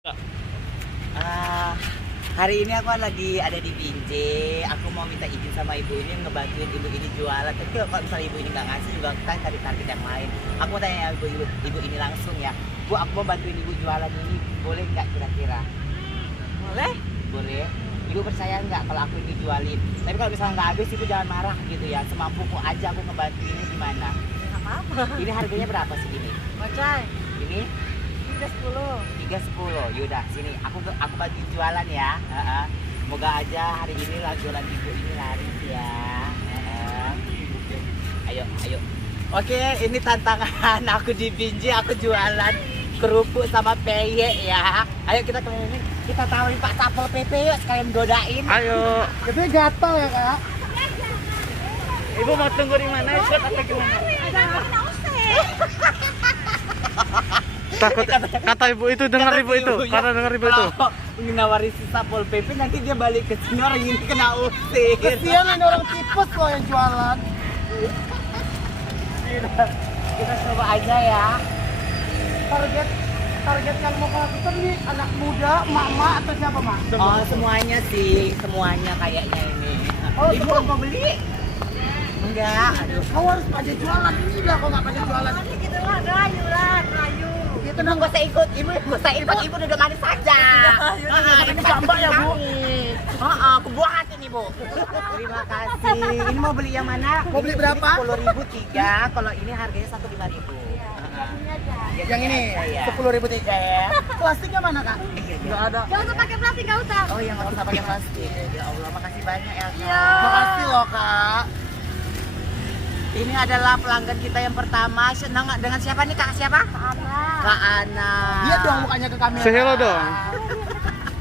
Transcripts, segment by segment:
Ah, hari ini aku lagi ada di Binjai. Aku mau minta izin sama ibu ini ngebantuin ibu ini jualan. Tapi kalau misalnya ibu ini nggak ngasih juga kita cari target yang lain. Aku mau tanya ibu ini langsung ya. Bu, aku mau bantuin ibu jualan ini. Boleh nggak kira-kira? Boleh? Boleh. Ibu percaya nggak kalau aku ini jualin? Tapi kalau misalnya nggak habis, ibu jangan marah gitu ya. Semampuku aja aku ngebantuinnya gimana? Nggak apa-apa. Ini harganya berapa sih ini? Bocai, Ini 310. 310. Yaudah sini aku bagi jualan ya. Semoga aja hari ini lah jualan ibu ini laris ya. Ayo. Oke, ini tantangan aku di Binjai, aku jualan kerupuk sama peyek ya. Ayo kita keliling, kita tawarin Pak Sapol PP yuk sekalian godain. Ayo. Itu gatal ya kak. Ibu mau tunggu di mana? Ikut atau gimana? Takut kata ibu itu, dengar ibu itu, karena dengar ibu itu. Kalau nawari si Sapol PP nanti dia balik ke sini, orang ini kena usir. Kesian ini orang tipes loh yang jualan. Kita coba aja ya. Target yang mau lakukan nih anak muda, emak-emak atau siapa mak? Oh semuanya sih, semuanya kayaknya ini. Oh, Ibu mau beli? Enggak, aduh. Kau harus pada jualan ini lah, kau nggak pada jualan. Nanti gitu lah, rayu. Itu dong gak usah ikut, ibu duduk manis saja. Ini gambar ya bu. Aku buat ini bu. Terima kasih. Ini mau beli yang mana? Mau beli berapa? 10.000 tiga. Kalau ini harganya 105.000. Yang ini Iya. 10.000 tiga ya. Plastiknya mana kak? Nggak ada. Gak usah pakai plastik, gak usah. Oh yang nggak usah pakai plastik. Ya Allah, makasih banyak ya kak. Iya. Makasih loh kak. Ini adalah pelanggan kita yang pertama. Senang dengan siapa nih kak? Siapa? Kak Ana. Dia dong mukanya ke kamera. Say hello dong.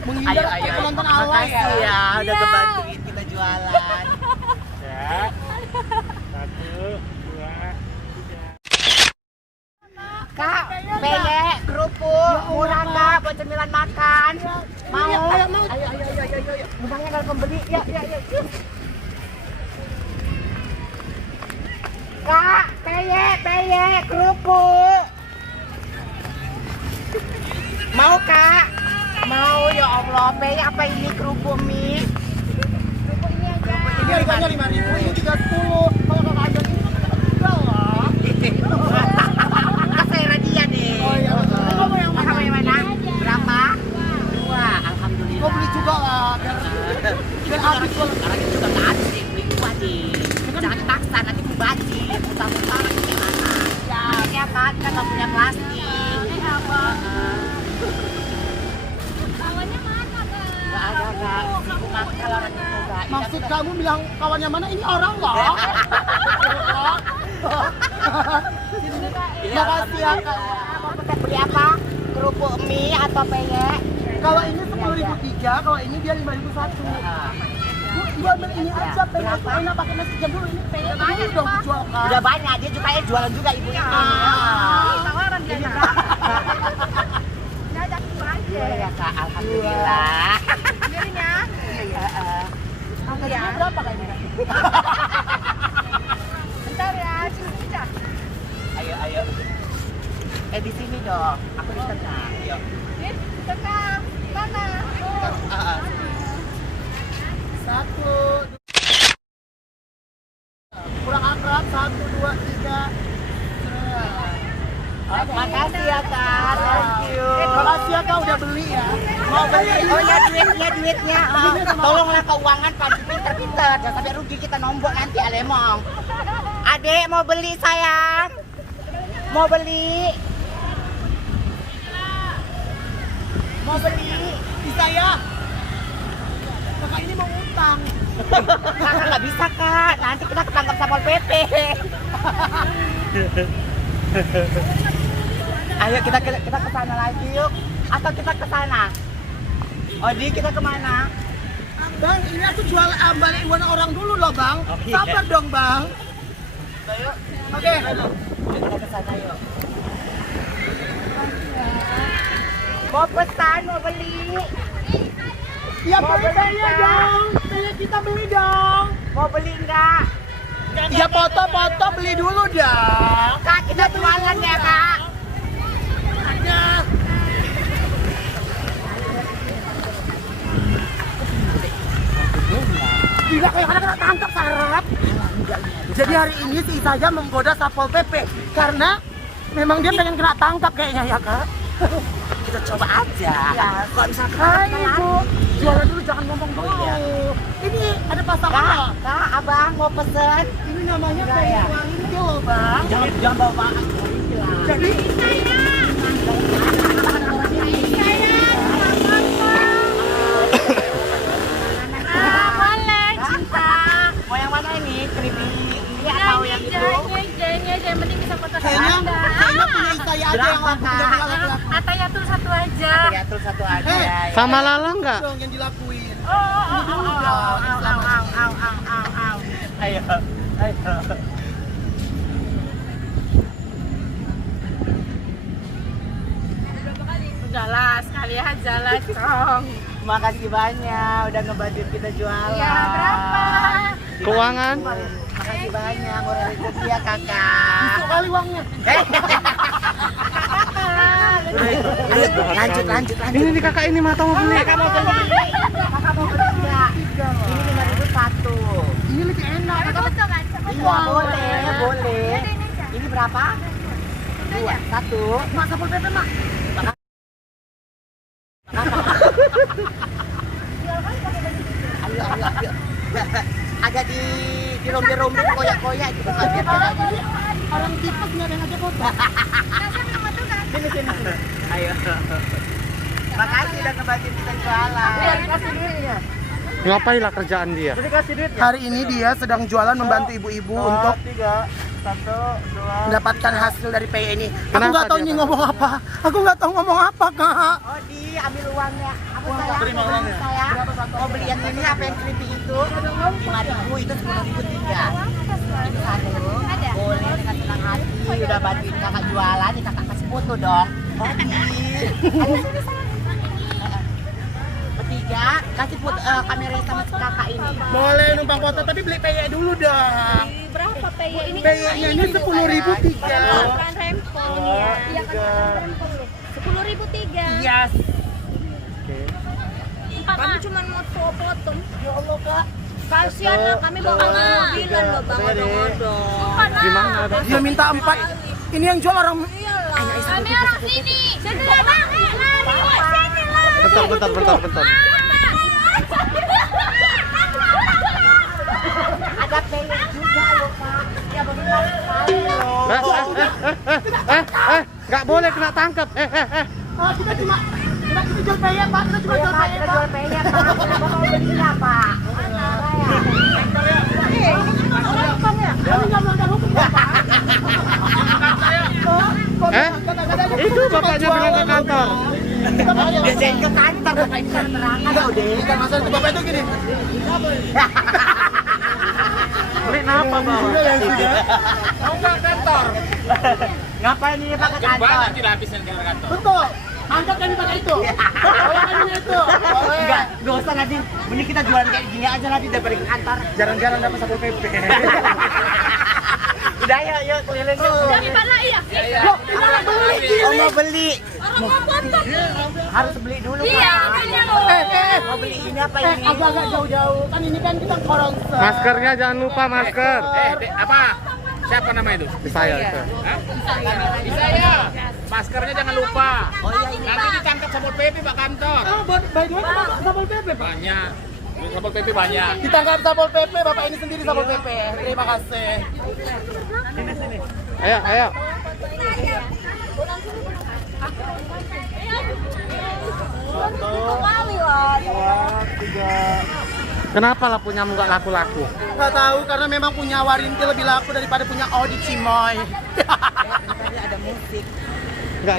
Menghindar kayak penonton alay ya. Makasih ya udah Iya. ngebantuin kita jualan. Ya. 1, 2, 3. Kak, peyek, kerupuk, murah kak buat cemilan makan. Mau? Ayo. Bunganya kalau pembeli, ya. Kak, peyek, kerupuk. Mau kak? Mau ya Allah, peyek apa ini kerupuk mie? Kerupuk ini aja. Ini harganya 5.000, ini 30. Kalau kakak ada ini kan kita jual lah. Kak saya dia deh. Oh iya. Kau mau yang mana? Kamu yang mana? Berapa? 2, alhamdulillah. Kau beli juga lah. Biar habis kalau Sekarang itu juga nggak ada sih, beli gua deh. Jangan dipaksa, nanti mubazir, muntah-muntah nanti gimana? Ya kan, kita nggak punya plastik. Kawannya mana, Kak? Nggak ada, Kak. Sibuk banget kalau orang itu, Kak. maksud kamu bilang kawannya mana? Ini orang loh. Iya, Makasih ya kak. Mau pesan beli apa? Kerupuk mie atau peyek? Kalau ini 10.000 tiga, kalau ini dia 5.000 satu. Bu, jual ini aja, pengen Berapa? enak pakai nasi jam dulu ini pengen dulu dong jual kak. Udah banyak, dia juga jualan juga ibu ini. Tawaran dia. Ini Kak. berapa? Ini aja aku aja. Dua ya kak, alhamdulillah. Biarin ya. Harganya berapa kak ini? Bentar ya, sini aja. Ayo. Di sini dong. Aku di tengah. Ayo. Nih, tengah. Mana? Satu. Kurang akrab, 1, 2, 3. Makasih ya kak, thank you. Makasih ya kak udah beli ya. Mau beli? Oh ya duitnya. Tolonglah keuangan Pak, pinter-pinter. Jangan sampai rugi kita nombok nanti alemong. Adek mau beli sayang? Mau beli? Mau beli? Bisa ya. Kakak ini mau utang. Kakak nggak bisa kak, nanti kita ketangkap Sapol PP. Ayo kita ke sana lagi yuk. Atau kita ke sana? Odi kita kemana? Bang, ini aku jual balik iwan orang dulu loh bang. Oh, iya. Sabar dong bang. Ayo. Oke. Kita ke sana yuk. Mau pesan, mau beli. Ya beli dong. Beli kita beli dong. Mau beli enggak? Ya foto-foto beli dulu dah. Kak, kita jualan ya kak. Ya. Gila kayak kena tangkap sarap. Jadi hari ini si saya menggoda Satpol PP karena memang dia pengen kena tangkap kayaknya ya kak. Kita coba aja. Ya, Kalau misalkan Hai kita ibu, lagi. jualan dulu jangan ngomong dulu. iya. Ini ada pasangan. Kak, abang mau pesen. Ini namanya Enggak, kayak ya? wangi loh bang. Jangan bawa makan. Jadi Boleh, cinta. Mau yang mana ini? Creepy ini atau yang itu? Jadinya yang penting bisa foto sama kayaknya Anda. punya saya aja yang Berapa, punya Kak? laki-laki. Ataya tuh satu aja. Ya terus satu aja. Eh, ya. Sama Lala nggak? Dong yang dilakuin. Ayo, ayo. Udahlah, sekali aja lah, Cong. Makasih banyak udah ngebantuin kita jualan. Iya, berapa? Keuangan? Makasih banyak, murah rezeki ya kakak. Besok kali uangnya. Lanjut. Ini nih kakak ini mata mau beli. Kakak mau beli nggak? Ini 5.001. Ini lebih enak. Ada foto kan? Iya boleh. Ini berapa? 2, 1. Mak Satpol PP mak. Ayo. Agak di rombe-rombe koyak-koyak gitu kan biar kayak Orang tipes nggak ada yang ngajak foto. sini. Ayo. Makasih udah ngebantuin kita jualan. Kasih duitnya. Ngapain lah kerjaan dia? Hari ini dia sedang jualan membantu ibu-ibu untuk 3, 1, 2. mendapatkan hasil dari PE ini. Aku Kenapa nggak tahu dia, ini Pak? ngomong apa. Aku nggak tahu ngomong apa kak. Oh, ambil uangnya. Apa saya? terima uangnya. Saya mau beli yang ini apa yang creepy itu? 5.000 itu 10.000 tiga. Itu satu. Boleh dengan senang hati. Udah bantuin kakak jualan, nih kakak kasih foto dong. Bertiga, kasih foto kamera sama si kakak ini. Boleh numpang foto tapi beli PE dulu dong. Berapa PE ini? PE-nya ini 10.000 tiga. Bukan rempong ya. Iya kan? 10.000 tiga. Yes. Kami cuma mau foto. Ya Allah kak. Kasihan lah, kami bawa mobilan loh bang, odong-odong. Gimana? Dia minta 4. Ini yang jual orang. Kami orang sini. Sini lah bang, lari. Sini lah. Bentar. Ada payet juga loh kak. Ya bagaimana sekali loh. Nggak boleh kena tangkap. Ah, kita cuma jual PE pak. Kita cuma Iya jual pak, PE kita pak. jual payet pak. Kenapa mau belinya pak? Kami nggak melanggar hukum ya pak. Itu bapaknya bilang ke kantor. Biasain ke kantor bapak ini terang-terangan loh deh. Bukan masalah itu bapak itu gini. Beli apa bang? Mau nggak kantor? Ngapain ini pak ke kantor? Banyak tidak habisnya ke kantor. Betul. Angkat kami pakai itu. Bawa kami itu. Enggak, gak usah nanti. Mending kita jualan kayak gini aja nanti daripada ke kantor. Jarang-jarang dapat Satpol PP. Udah yuk keliling yuk. Daripada iya. Loh, kita nggak beli. Oh mau beli. Orang mau foto. Harus beli dulu Iya, Pak. makanya loh. Mau beli ini apa ini? Agak-agak jauh-jauh. Kan ini kan kita korongsa. Maskernya jangan lupa masker. Apa? Siapa nama itu? Di saya itu. Hah? Di saya. Maskernya jangan lupa. Oh iya ini Nanti ditangkap Satpol PP Pak kantor. Oh, by the way, Bapak Satpol PP, Pak. Banyak. Satpol PP banyak. Ditangkap Satpol PP, Bapak ini sendiri Satpol PP. Terima kasih. Ayo. Kenapa lah punya nggak laku-laku? Nggak tahu karena memang punya Warinti lebih laku daripada punya Audi Cimoy. tadi ada musik. Enggak.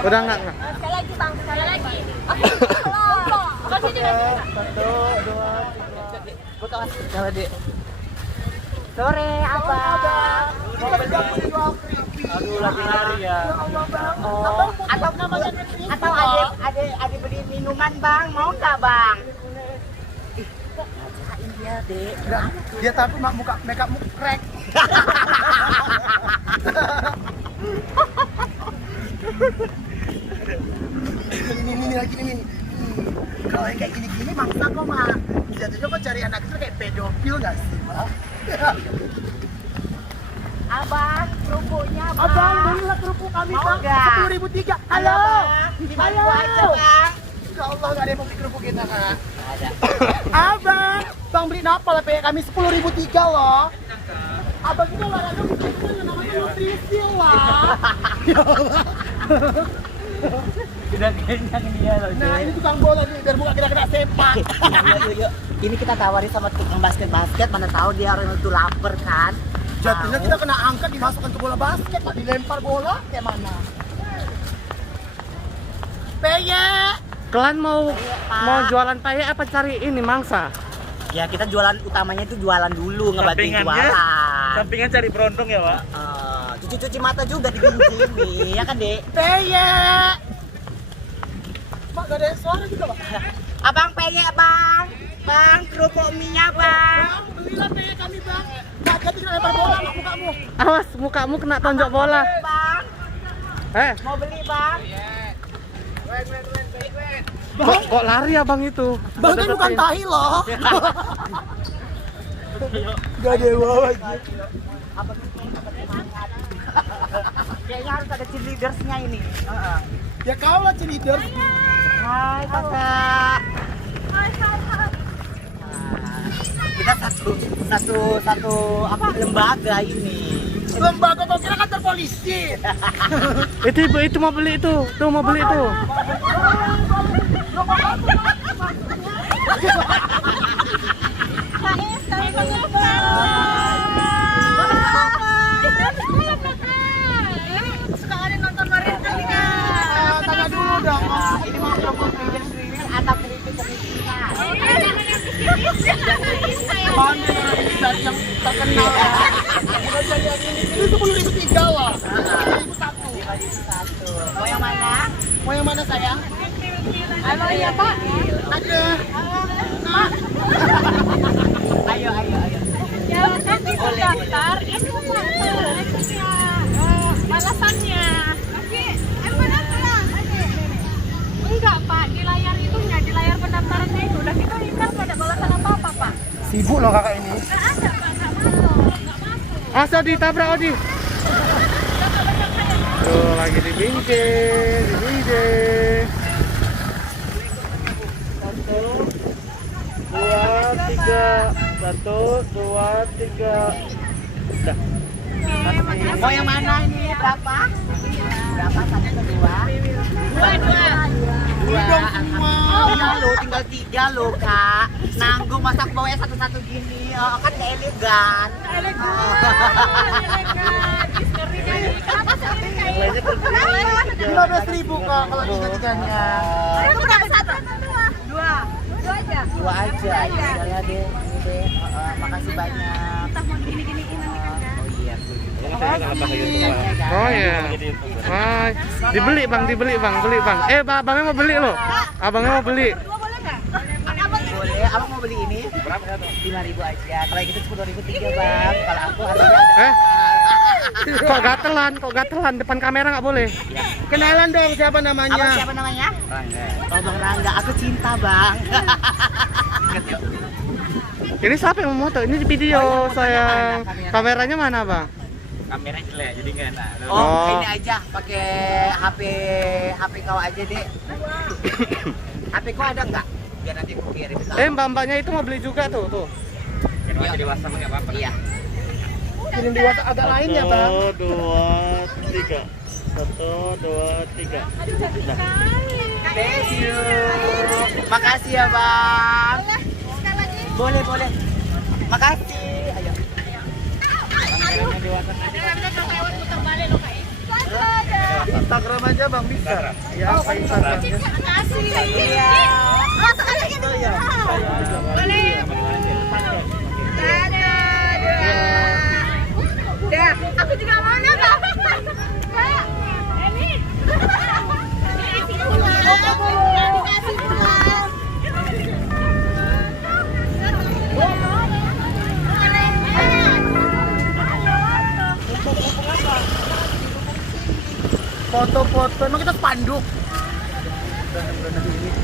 Udah enggak. Sekali lagi bang, sekali lagi. Aku salah. Kasih dia. 1, 2, 3. Foto coba Dek. Sore apa? Kita tidak punya jual creepy. Aduh lari ya. Oh, Atau ada beli minuman bang, mau nggak bang? Ih, bacain dia dek. dia tapi muka makeup crack. Ini lagi ini. Kalau yang kayak gini-gini mangsa kok mah. Jatuhnya kok cari anak itu kayak pedofil nggak sih, Mak? Abang, kerupuknya bang. Abang, belilah kerupuk kami, Mau Bang. nggak? 10.003. Halo. Halo aja bang. Ya Allah, nggak ada yang mau beli kerupuk kita, Kak. Ada. Abang, Bang beli apa lah kami 10.003 loh. Abang itu olahraga bukan namanya nutrisi lah. Ya Allah. Udah kenyang dia loh. Nah, ini tukang bola nih, biar muka kita kena sepak. Yuk. Ini kita tawarin sama tukang basket, mana tahu dia orang itu lapar kan. Jatuhnya kita kena angkat dimasukkan ke bola basket, Pak. Dilempar bola kayak mana? Peye. Kalian mau jualan payek apa cari ini mangsa? Ya kita jualan utamanya itu jualan dulu, ngebantuin jualan. Sampingan cari berondong ya, Pak. Cuci-cuci mata juga di sini, ya kan, Dek? Peye. Mak, gak ada suara juga, Pak. Abang peye, Bang. Bang, kerupuk mie-nya, Bang. Bang, belilah peye kami, Bang. Mak, jadi lempar bola mak mukamu. Awas, mukamu kena tonjok bola. Bang, mau beli, Bang? Kok lari abang itu? Bang, kan bukan tahi loh. Gak dewa aja. Kayaknya harus ada cheerleadersnya ini. Ya kau lah cheerleader. Hai, Kakak. Kita satu apa lembaga ini. Lembaga kau kira kantor polisi. Itu mau beli itu. Tuh mau beli itu. Tanya dulu dong. Ini mau kerupuk keliling atau keripik kemiskinan? Mana yang terkenal? Ini 10.003 lah. 1.001. Mau yang mana? Mau yang mana sayang? Halo ya Pak. Ada. Ayo. Ya, nanti terdaftar. Itu balasannya. Enggak Pak, di layar itunya, di layar pendaftarannya itu udah kita ikat nggak ada balasan apa-apa Pak. Sibuk loh kakak ini. Nggak ada Pak, nggak masuk. Asa ditabrak Odi. Tuh lagi dibincang. 1, 2, 3. Udah. Mau yang mana ini? Berapa? Berapa? 1 atau 2? 2. Dong semua. Iya lo, tinggal 3 lo Kak. Nanggung masak bawanya satu-satu gini. Oh, kan gak elegan. Kenapa sih kayak Lainnya kerja. 15.000 kak kalau tiga-tiganya. itu berapa satu? Dua aja. 2 aja. Ya deh, ini deh. Makasih banyak. Kita mau gini-giniin nanti kan Kak. Oh iya. Oh ya. Hai. Dibeli bang. Beli bang. Abangnya mau beli loh. Abangnya mau beli. Dua boleh nggak? Boleh, abang mau beli ini? Berapa? 5.000 aja. Kalau yang itu 10.003 bang. Kalau aku harganya ada. Kok gatelan depan kamera nggak boleh. Kenalan dong siapa namanya? Abang siapa namanya? Rangga. Oh Bang Rangga, aku cinta bang. Ini siapa yang mau moto? Ini video saya. Kameranya mana bang? Kamera jelek jadi nggak enak. Oh. Ini aja, pakai HP kau aja deh. HP kau ada nggak? Biar nanti aku kirim. Mbaknya itu mau beli juga tuh. Yang masih dewasa nggak apa-apa. Iya. Kirim di WhatsApp agak lain ya bang. 1, 2, 3. 1, 2, 3. Thank you. Makasih ya bang. Sekali lagi. Boleh. Makasih. Ayo. Instagram aja bang bisa. Ya apa Instagramnya? Makasih. Iya. Sekali lagi. Boleh. Dah, aku juga mau nambah. Kak, Emin. Dikasih pulang. Dikasih pulang. Foto-foto, emang kita spanduk.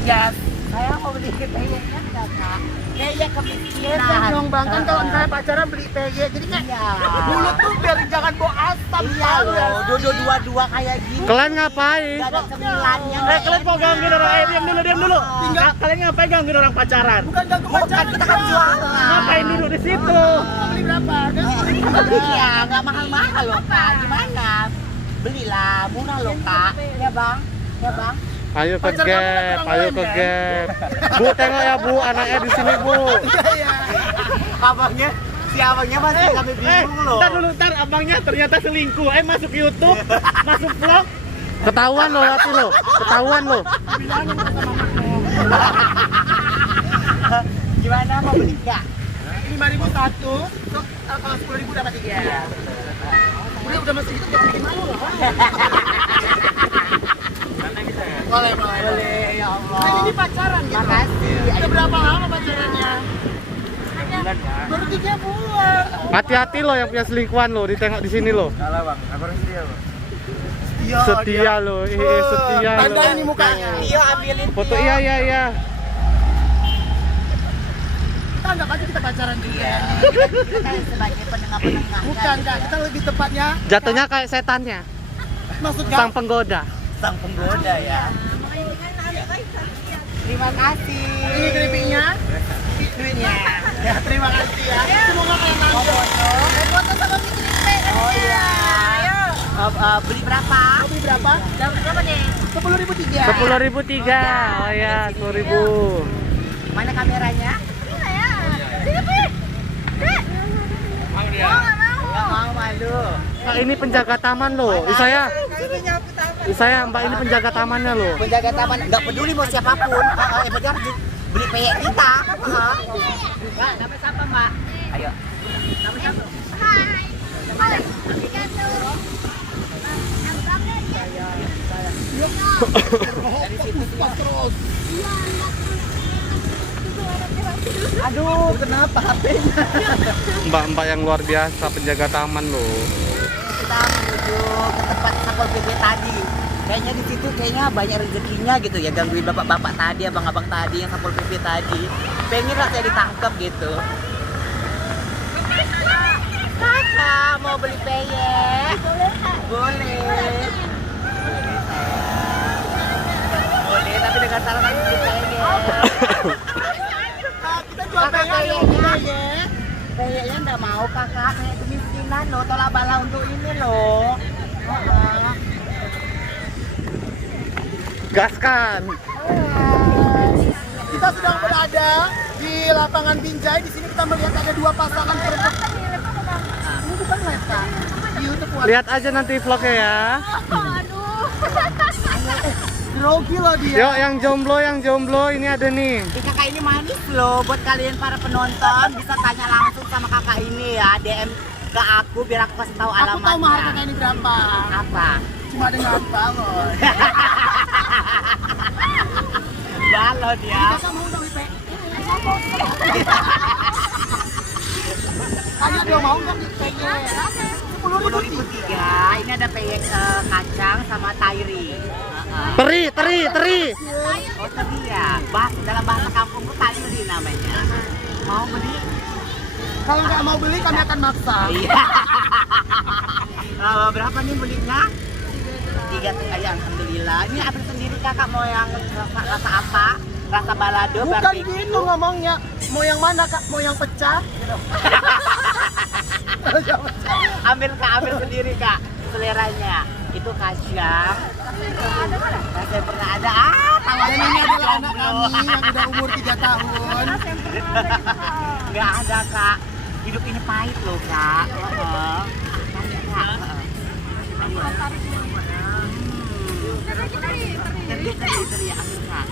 Yes. Saya mau beli peyeknya enggak kak? Peyek kemiskinan. Iya dong bang, kan kalau misalnya pacaran beli PG, jadi kayak mulut tuh biar jangan bawa asam. Iya loh, dua-dua kayak gini. Kalian ngapain? Gak ada cemilannya. Kalian mau gangguin orang diam dulu. Kalian ngapain gangguin orang pacaran? Bukan ganggu Bukan, pacaran. kita kan jualan. Ngapain duduk di situ? Beli berapa? Iya, nggak mahal-mahal loh kak. Gimana? Belilah, murah loh kak. Ya bang, ya bang. Ayo ke gap, ayo ke gap. Bu, tengok ya Bu, anaknya di sini Bu. Iya. Abangnya, si abangnya masih kami bingung loh. Ntar abangnya ternyata selingkuh. Masuk YouTube, masuk vlog. Ketahuan lo hati lo, ketahuan lo. Gimana mau beli nggak? 5.001, kalau 10.000 dapat 3. Udah masih gitu jangan bikin malu loh. Boleh. Boleh, ya Allah. Nah, ini pacaran gitu. Makasih. Udah berapa lama pacarannya? Baru 3 bulan. Hati-hati lo yang punya selingkuhan lo, ditengok di sini lo. Salah bang, apa harus dia bang? Iya. Setia lo, setia lo. Tanda ini mukanya. Iya, ambilin. Foto Tio. iya. Kita anggap aja kita pacaran juga. Kita sebagai penengah-penengah. Bukan kak, kita lebih tepatnya. Jatuhnya kayak setannya, Maksudnya sang penggoda. Sang penggoda ya. Terima kasih. ini keripiknya, duitnya. Ya terima kasih ya. Semoga kalian nangkep. Foto sama Fitri. Oh iya. Beli berapa? Mau beli berapa? Dapat berapa nih? 10.003. 10.003. Oh ya, 10.000. Mana kameranya? Nggak mau malu. Kak, ini penjaga taman lo. Isaya, Mbak ini penjaga tamannya lo. Penjaga taman nggak peduli mau siapapun. Benar beli peyek kita. Mbak, nama siapa Mbak? Ayo. Nama siapa? Dari situ terus. Aduh, kenapa HP-nya? Mbak-mbak yang luar biasa penjaga taman lo. Kita menuju ke tempat Satpol PP tadi. Kayaknya di situ banyak rezekinya gitu ya, gangguin bapak-bapak tadi, abang-abang tadi yang Satpol PP tadi. Pengen lah saya ditangkap gitu. Kakak mau beli peyek? Boleh. Boleh, tapi dengan syarat beli peyek. Kita jual peyek. Peyeknya enggak mau kakak, peyek kemiskinan loh, tolak bala untuk ini loh. Gaskan. Kita sedang berada di lapangan Binjai. Di sini kita melihat ada 2 pasangan perempuan. Ini bukan live kak. Di YouTube warna. Lihat aja nanti vlognya ya. Grogi loh dia. Yuk yang jomblo ini ada nih. Kakak ini manis loh, buat kalian para penonton bisa tanya langsung sama kakak ini ya, DM ke aku biar aku kasih tahu Aku tahu mahar kakak alamatnya. ini berapa. Apa? Cuma ada ngapa loh. Balon ya. Kakak mau dong IP? Ayo dong mau dong IP? 10.003. Ini ada peyek kacang sama tairi. Teri. Oh teri ya. Dalam bahasa kampung tuh tairi namanya. Mau beli? Kalau nggak mau beli kami akan maksa. Iya. Berapa nih belinya? 3 ayam, alhamdulillah. Ini ambil sendiri kakak, mau yang rasa apa? Rasa balado, Bukan barbecue. gitu ngomongnya. Mau yang mana kak? Mau yang pecah? Ambil kak, ambil sendiri kak. Seleranya. Itu kacang. Saya pernah ada. Dan ini adalah anak kami yang udah umur 3 tahun. Nggak ada kak. Hidup ini pahit loh kak. Kak. Teri, ambil kak.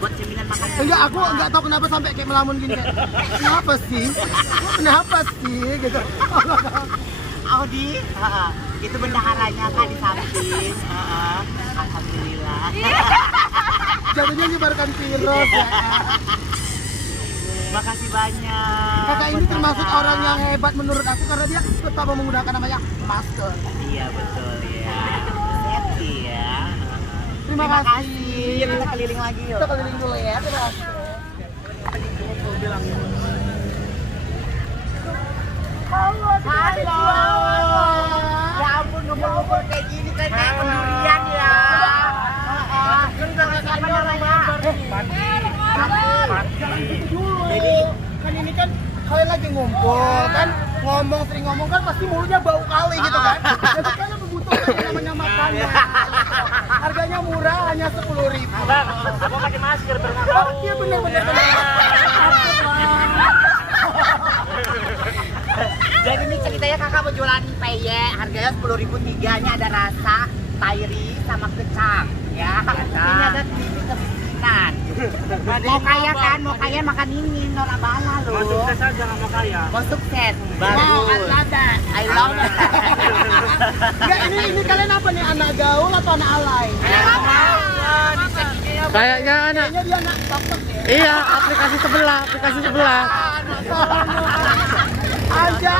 Buat cemilan makan. Enggak, aku nggak tahu kenapa sampai kayak melamun gini kayak kenapa sih? Kenapa sih gitu? Audi, itu bendaharanya kak di samping. Alhamdulillah. Jatuhnya nyebarkan virus ya. Makasih banyak. Kakak ini termasuk orang yang hebat menurut aku karena dia tetap menggunakan namanya masker. Iya betul ya. Safety ya. Terima kasih. Yuk kita keliling lagi yuk. Kita keliling dulu ya. Terus. Halo. Ya ampun, ngumpul-ngumpul kayak gini kayak pendurian ya. Siapa namanya? Jadi kan ini kan kalian lagi ngumpul kan sering ngomong kan pasti mulutnya bau kali gitu kan. Jadi kalian membutuhkan yang namanya makanan. Harganya murah hanya 10.000. Bang, apa pakai masker biar nggak Oh bau? iya benar-benar. Jadi ini ceritanya kakak mau jualan peye, harganya 10.000 tiganya, ada rasa, tairi, sama kecap ya. Ini ada titik kemiskinan. Mau kaya kan, mau kaya makan ini, Nora Bala loh. Mau sukses aja nggak mau kaya. Mau sukses, Wow, I bagus. love that. I love that. Enggak, ini kalian apa nih? Anak gaul atau anak alay? Kayaknya anak. Kayaknya dia anak TikTok ya. Iya, aplikasi sebelah. Aja.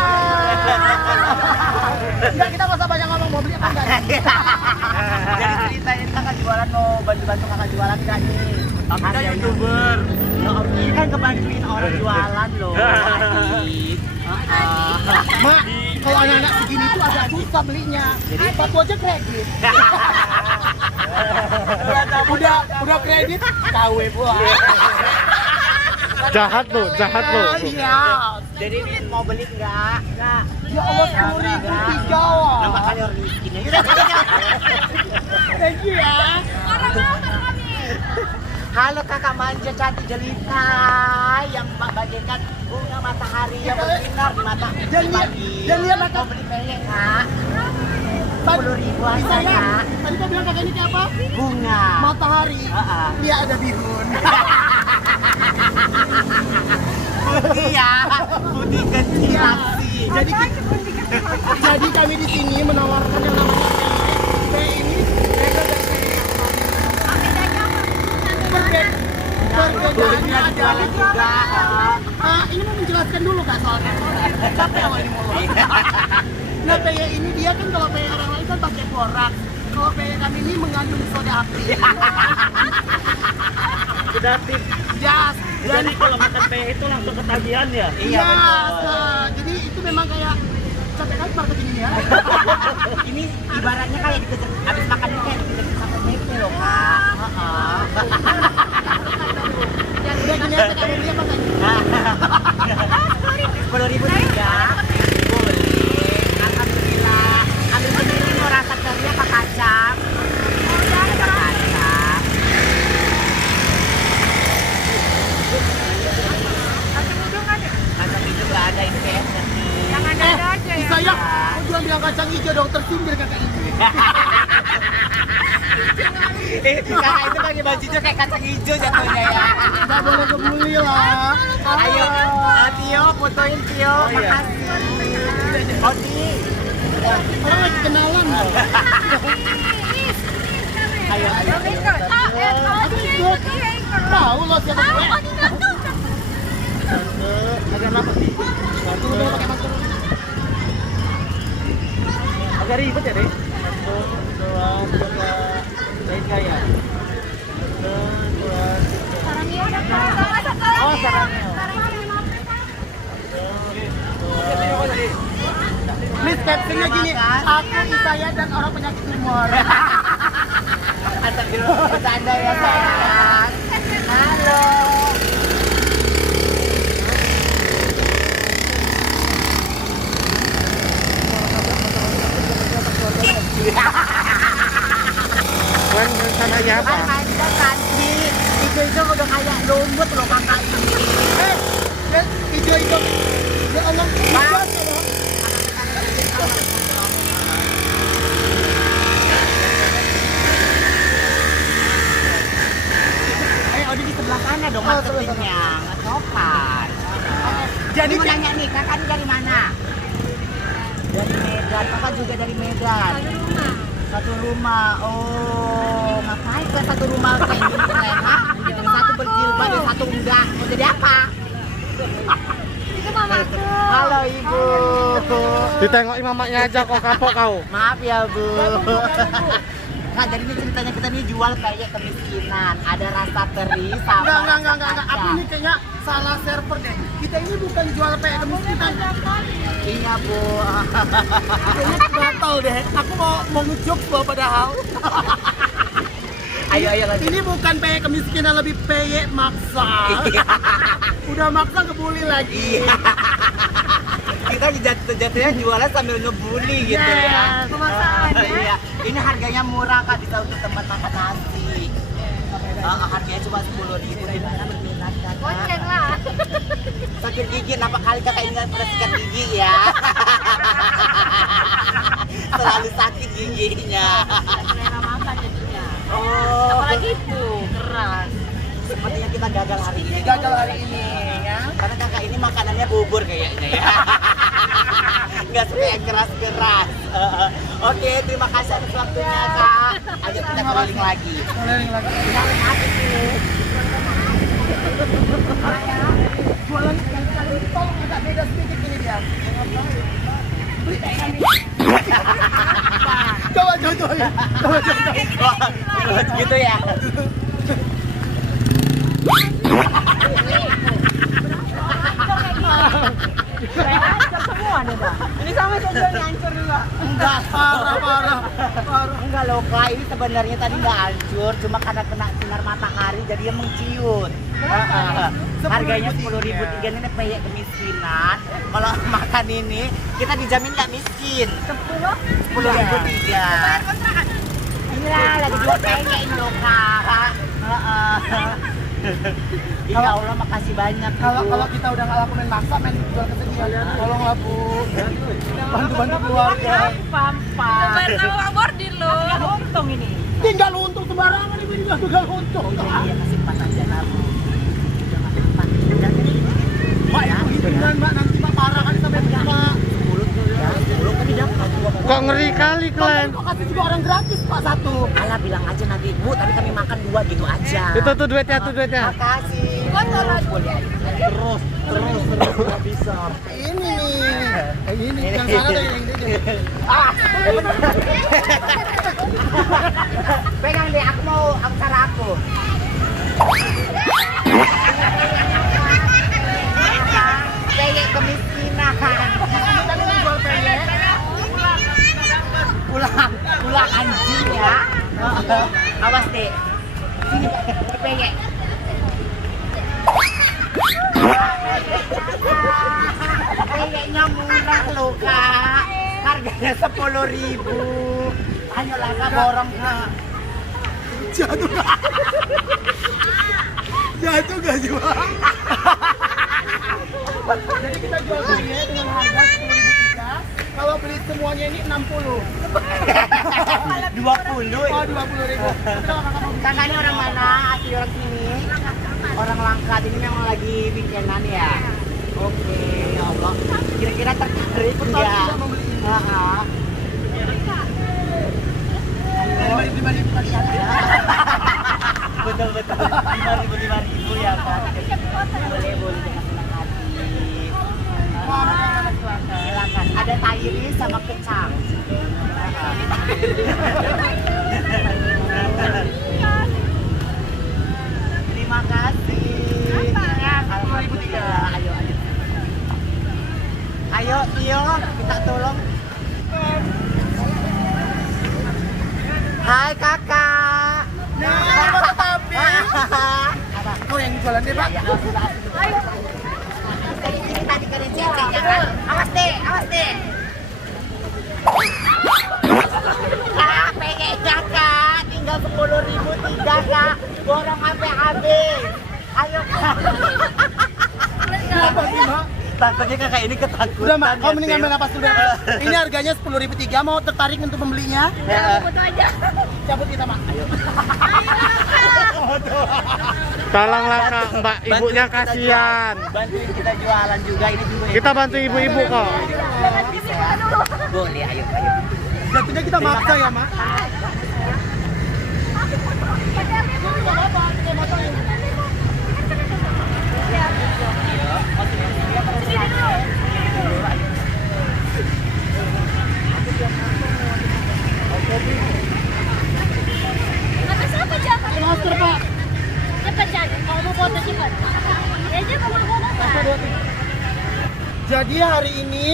Enggak, kita nggak usah banyak ngomong, mau beli apa enggak? Jadi ceritanya kakak jualan, mau bantu-bantu kakak jualan nggak nih? Tapi kan YouTuber. Ya Om, ini kan kebantuin orang jualan loh. Adit. Mak, kalau anak-anak segini tuh agak susah belinya. Jadi sepatu aja kredit. udah kredit, KW pula. Jahat lo. Oh iya. Jadi ini mau beli nggak? Nggak. Ya Allah, 10.000 tiga loh. Nampak kali orang miskin ya. Udah, Thank you ya. halo kakak manja cantik jelita yang bagaikan bunga matahari yang bersinar di mata Dan lihat- pagi. dan lihat mata- Mau beli peye kak? Tadi 10.000 aja saya, kak. tadi kau bilang kakak ini kayak apa? Bunga. Matahari. Heeh. Dia ada bihun. Putih ya, putih ventilasi. Jadi kami di sini menawarkan yang namanya peye ini beda dari perbedaannya adalah juga. ini mau menjelaskan dulu kak soalnya capek sama ini mulu. Nah peye ini dia kan kalau peye orang lain kan pakai borak, kalau peye kami ini mengandung soda api. Sedatif. Jas. Dan Jadi kalau makan peye itu langsung ketagihan ya? Iya, betul. jadi itu memang kayak capek kan marketingnya. Ini ibaratnya kayak dikejar, abis makan ini kayak dikejar sama tempe loh kak. Udah gini aja kak, mau beli apa kak? 10.000 tiga. Boleh. Alhamdulillah. Ambil sendiri mau rasa teri apa kacang? Ada kacang. Kacang hijau nggak ada ini kayaknya. Yang ada aja ya. Saya mau jual bilang kacang hijau dong, tersindir kakak ini. Kakak itu pakai bajunya kayak kacang hijau jatuhnya ya. Nggak boleh kebuli lah. Ayo, Tio, fotoin Tio, makasih. Odi. Orang lagi kenalan. Ayo, ayo. Aku ikut. Tahu lo siapa gue. Agak apa sih? Udah pakai masker. Agak ribet ya deh. 1, 2, 3. Baik kaya. 1, 2, 3. Oh, sarangnya. Please captionnya gini, aku Isaya dan orang penyakit humor. Astagfirullah, bercanda ya sayang. Halo. Kalian rencananya apa? Manja cantik. Itu udah kayak lumut loh kakak ini. Hijau-hijau. Ya Allah, hijau aja dong. Odi di sebelah sana dong marketingnya. Nggak sopan. Jadi mau nanya nih, kakak ini dari mana? Dari Medan. Kakak juga dari Medan. Satu rumah. Oh, ngapain ke satu rumah kayak gini keren, ha? Yang satu berjilbab, yang satu enggak. Mau jadi apa? Itu mamaku. Halo ibu. Ditengokin mamanya aja kok kapok kau. Maaf ya bu. Kak, jadi ini ceritanya kita nih jual kayak kemiskinan. Ada rasa teri sama Enggak. Aku ini kayaknya salah server deh. Kita ini bukan jual kayak kemiskinan. Iya, Bu. Kayaknya batal deh. Aku mau ngejuk loh padahal. Ayo lanjut. Ini bukan peyek kemiskinan, lebih peyek maksa. Udah maksa ngebully lagi. Kita jatuhnya jualan sambil ngebully gitu ya. Pemasaannya. Iya. Ini harganya murah Kak, bisa untuk tempat makan nasi. Harganya cuma 10.000. Gimana berminat Kak? Goceng lah. Sakit gigi, kenapa kali Kakak ini nggak pernah sikat gigi ya? Selalu sakit giginya. Selera makan jadinya. Oh, Apalagi itu keras. sepertinya kita gagal hari ini. Gagal hari ini ya. Karena Kakak ini makanannya bubur kayaknya ya. Nggak suka yang keras-keras. Oke, terima kasih atas waktunya Kak. Ayo kita keliling lagi. Keliling lagi. Jualan apa sih? Jualan sekali ini tolong agak beda sedikit ini dia. Coba contohnya. Oh, gitu ya. Semua deh, Pak. Ini sama contohnya hancur juga. Enggak, parah. Enggak loh Kak, ini sebenarnya tadi nggak hancur, cuma karena kena sinar matahari jadi dia menciut. Harganya 10.000 tiga ini peyek kemiskinan. Kalau makan ini kita dijamin nggak miskin. 10.000 tiga. Iya, lagi jual peyek ini loh Kak. Ya Allah, makasih banyak Kalau Bu. kita udah nggak lakuin maksa, main jual kesedihan. Tolonglah Bu. Bantu keluarga. Pampa. Tahu abordir lo. Untung ini. Tinggal untung sembarangan ini juga tinggal untung. Iya, kasih pas aja lah Bu. Mbak, itu hitungan Mbak, nanti Mbak parah kan sampai Mbak. Belum kan didapat. Kok ngeri kali kalian? Kok kasih juga orang gratis Pak satu. Alah bilang aja nanti Bu, tapi kami makan 2 gitu aja. Itu tuh duitnya. Makasih. Boleh. Terus nggak bisa. Ini nih. Ini yang sana dari yang ini. Pegang deh, aku mau cara aku. Peyek kemiskinan. Pulang anjing ya. Awas deh. Sini peyek. Peyeknya murah loh Kak. Harganya 10.000. Ayolah Kak, borong Kak. Jatuh gak sih Pak? Jadi kita jual peyek dengan harga 10.003. Kalau beli semuanya ini 60. 20. Oh 20.000. Kakak ini orang mana? Asli orang sini? Orang Langkat, ini memang lagi weekendan ya? Oke, ya Allah. Kira-kira tertarik Tertarik nggak? nggak membeli ini? Dibanding kalian. Betul. 5.000 ya Kak. Boleh dengan senang hati. Silakan. Ada tairis sama kecang. Terima kasih. Alhamdulillah. Ayo, Tio, kita tolong. Hai Kakak. Nah, tapi Apa? oh yang jualan deh Pak. Ayo. Ini tadi keren cecek ya kan? Awas deh. Peyek Kakak, tinggal 10.000 tiga Kak. Borong sampai habis. Ayo Kak. Kenapa sih Mbak? Takutnya Kakak ini ketakutan. Udah Mbak, kau ya, mending Sil. ambil napas dulu. Ini harganya 10.003. Mau tertarik untuk membelinya? Foto aja. Cabut kita Mak. Ayo. Tolonglah Kak, Mbak, ibunya kasihan. Bantuin kita jualan juga ini juga. Kita bantu ibu-ibu kok. Bisa ya? Boleh, ayo. Jatuhnya kita maksa ya Mak. foto cepat. Aja sama. Jadi hari ini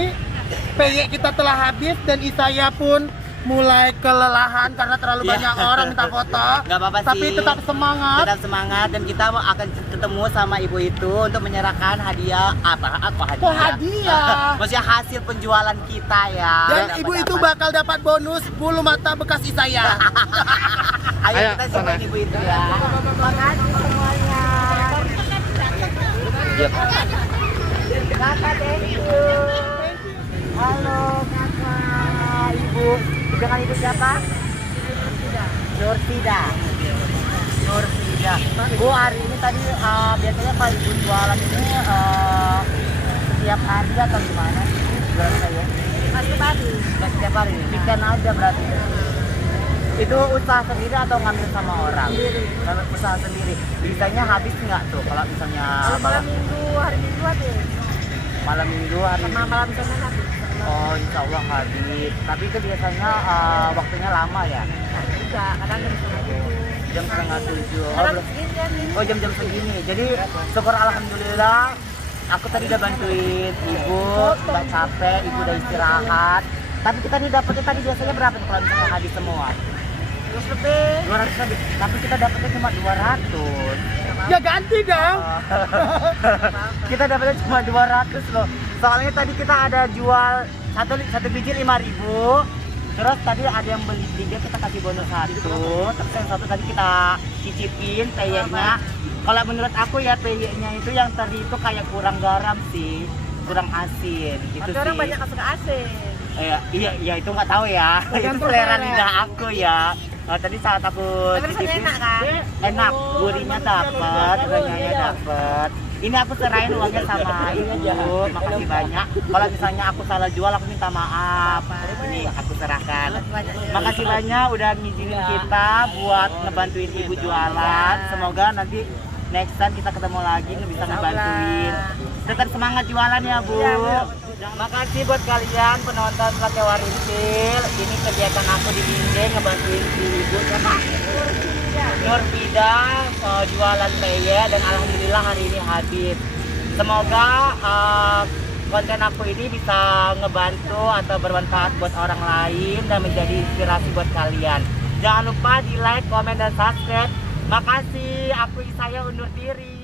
PY kita telah habis dan Isaya pun mulai kelelahan karena terlalu Iya. banyak orang minta foto. Nggak apa-apa Tapi sih. tetap semangat. Tetap semangat dan kita akan ketemu sama ibu itu untuk menyerahkan hadiah apa hadiah? Oh, hadiah. Maksudnya hasil penjualan kita ya. Dan Dapat ibu itu apa? bakal dapat bonus bulu mata bekas Isaya. Ayo Ayo, kita sana. cobain ibu itu ya. Makasih semuanya. Yuk. Kakak, thank you. Halo kakak, ibu. Dengan ibu siapa? Nursida. Nursida. Bu, hari ini tadi biasanya kalau ibu jualan ini setiap hari atau gimana sih jualan saya? Setiap hari. Setiap hari. Weekend aja berarti. Itu usaha sendiri atau ngambil sama orang? Sendiri. Usaha sendiri. Bisanya habis nggak tuh kalau misalnya Malam minggu, hari minggu aja. malam minggu hari Sama malam Senin habis. Oh, insya Allah habis. Tapi itu biasanya waktunya lama ya? Enggak, kadang jam setengah tujuh. Jam setengah 7. Oh, Kadang belum. segini ya, Min. Oh, jam-jam segini. Jadi syukur alhamdulillah. Aku tadi udah bantuin ibu, nggak capek, ibu udah istirahat. Tapi kita nih dapetnya tadi biasanya berapa tuh kalau misalnya habis semua? 200 lebih. 200 lebih. Tapi kita dapetnya cuma 200. Ya ganti dong. Kita dapetnya cuma 200 loh. Soalnya tadi kita ada jual satu biji 5.000. Terus tadi ada yang beli 3 kita kasih bonus 1. Terus yang satu tadi kita cicipin PY-nya. Kalau menurut aku ya PY-nya itu yang tadi itu kayak kurang garam sih, kurang asin. Itu Tapi orang sih. banyak yang suka asin. Iya itu nggak tahu ya. Itu Tergantung selera selera. lidah aku ya. Tadi saat aku Tapi rasanya cicipin, enak kan? enak, gurihnya dapet, renyahnya dapet. Ini aku serahin uangnya sama ibu, makasih banyak. Kalau misalnya aku salah jual, aku minta maaf. Ini aku serahkan. Makasih banyak udah ngizinin kita buat ngebantuin ibu jualan. Semoga nanti next time kita ketemu lagi bisa ngebantuin. Tetap semangat jualan ya bu. Makasih buat kalian penonton Kate Warintil. Ini kegiatan aku di Binjai ngebantuin si ibu siapa? Nursida jualan PY dan alhamdulillah hari ini habis. Semoga konten aku ini bisa ngebantu atau bermanfaat buat orang lain dan menjadi inspirasi buat kalian. Jangan lupa di like, komen, dan subscribe. Makasih, aku Isaya undur diri.